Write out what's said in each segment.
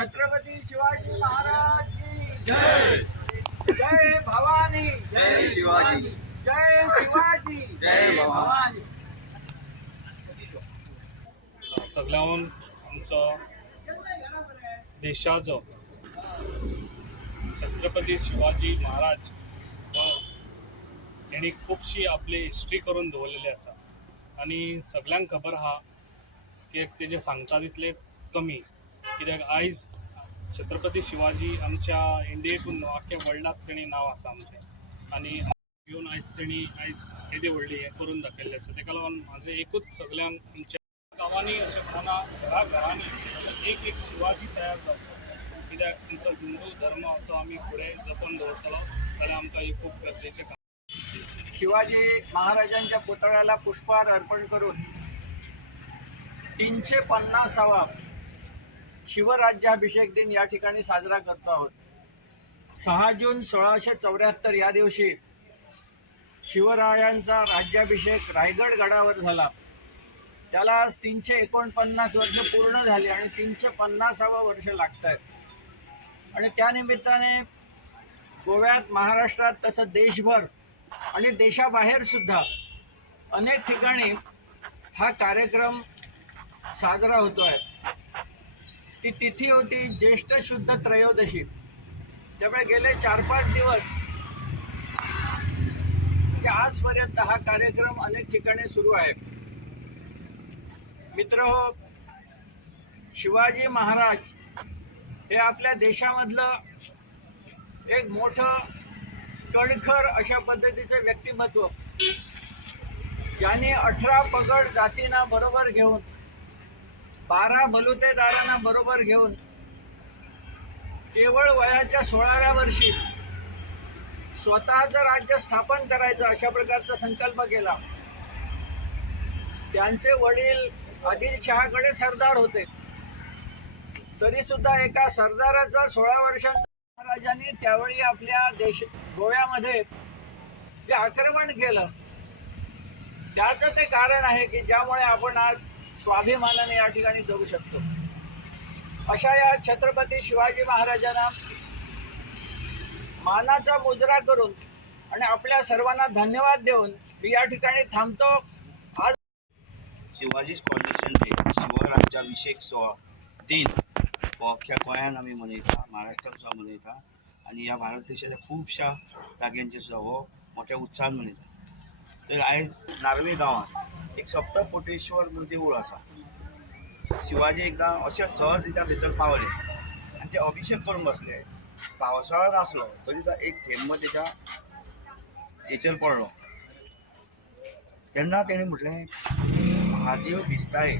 छत्रपती शिवाजी महाराज की जय। जय भवानी, जय शिवाजी, जय शिवाजी, जय भवानी. सगळ्याहून आमचं देशाचो छत्रपती शिवाजी महाराज यांनी खूपशी आपली हिस्ट्री करून दवरलेली आसा आणि सगळ्यांक खबर आहा की तेजे सांगता तितले कमी, कित्याक आयज छत्रपती शिवाजी आमच्या इंडियेतून आख्या वर्ल्डाक तेणी नांव आसा आमचें आणि येवन आयज तेणी आयज येदे व्हडली हें करून दाखयल्लें आसा. तेका लागून म्हाजें एकूच सगळ्यांक आमच्या गांवांनी अशें म्हणना घराघरांनी एक शिवाजी तयार जावचो, कित्याक तेंचो हिंदू धर्म असो आमी फुडें जपून दवरतलो जाल्यार आमकां ही खूब गरजेचें काम. शिवाजी महाराजांच्या पुतळ्याला पुष्पहार अर्पण करून 350वा शिवराज्याभिषेक दिन या ठिकाणी साजरा करत आहोत. 6 जून 1674 या दिवशी शिवरायांचा राज्याभिषेक रायगड गडावर झाला. त्याला आज 349 वर्ष पूर्ण झाली आणि 350वं वर्ष लागत आहे. आणि त्यानिमित्ताने गोव्यात, महाराष्ट्रात तसं देशभर आणि देशाबाहेर सुद्धा अनेक ठिकाणी हा कार्यक्रम साजरा होतोय. ती तिथी होती ज्येष्ठ शुद्ध त्रयोदशी. त्यामुळे गेले 4-5 दिवस ते आजपर्यंत हा कार्यक्रम अनेक ठिकाणी सुरू आहे. मित्रहो, शिवाजी महाराज हे आपल्या देशामधलं एक मोठं कणखर अशा पद्धतीचे व्यक्तिमत्व, ज्यांनी 18 पगड जातींना बरोबर घेऊन, 12 बलुतेदारांना बरोबर घेऊन केवळ वयाच्या 16व्या वर्षी स्वतःचं राज्य स्थापन करायचं अशा प्रकारचा संकल्प केला. त्यांचे वडील आदिलशहाकडे सरदार होते, तरी सुद्धा एका सरदाराचा 16 वर्षांचा महाराजांनी त्यावेळी आपल्या गोव्यामध्ये जे आक्रमण केलं त्याचं ते कारण आहे की ज्यामुळे आपण आज स्वाभिमानाने या ठिकाणी जगू शकतो. अशा या छत्रपती शिवाजी महाराजांना मानाचा मुजरा करून आणि आपल्या सर्वांना धन्यवाद देऊन मी या ठिकाणी थांबतो. आज शिवाजी कॉर्नेशन डे, शिवराज्याभिषेक सोहळा दिन हो अख्ख्या गोंयान आमी मनयता, महाराष्ट्रात सुद्धा मनयता आणि ह्या भारत देशाच्या खुबशा जाग्यांचेर सुद्धा हो मोठ्या उत्साहान मनयता. तर आयज नार्वे गांवांत एक सप्तकोटेश्वर म्हूण देवूळ आसा. शिवाजी एकदां अशें सहज रित्या थंयसर पावले आनी ते अभिषेक करून बसले. पावसाळो नासलो तरी सुद्दां एक थेंब तेच्या हेचेर पडलो. तेन्ना तेणें म्हटलें, महादेव भिजताय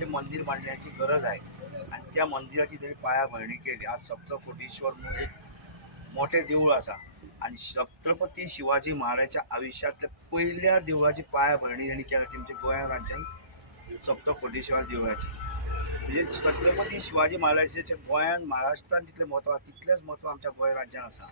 ते मंदिर बांदण्याची गरज आहे आणि त्या मंदिराची तेणी पायाभरणी केली. आज सप्तकोटेश्वर म्हणून एक मोठें देवूळ आसा आणि छत्रपती शिवाजी महाराजांच्या आयुश्यातल्या पहिल्या देवळाची पायाभरणी तेणी केल्या तेमच्या गोंया राज्यात सप्तकोटेश्वर देवळाची. म्हणजे छत्रपती शिवाजी महाराजांचे गोंयान, महाराष्ट्रात जितलें महत्व तितलेंच महत्व आमच्या गोंय राज्यात आसा.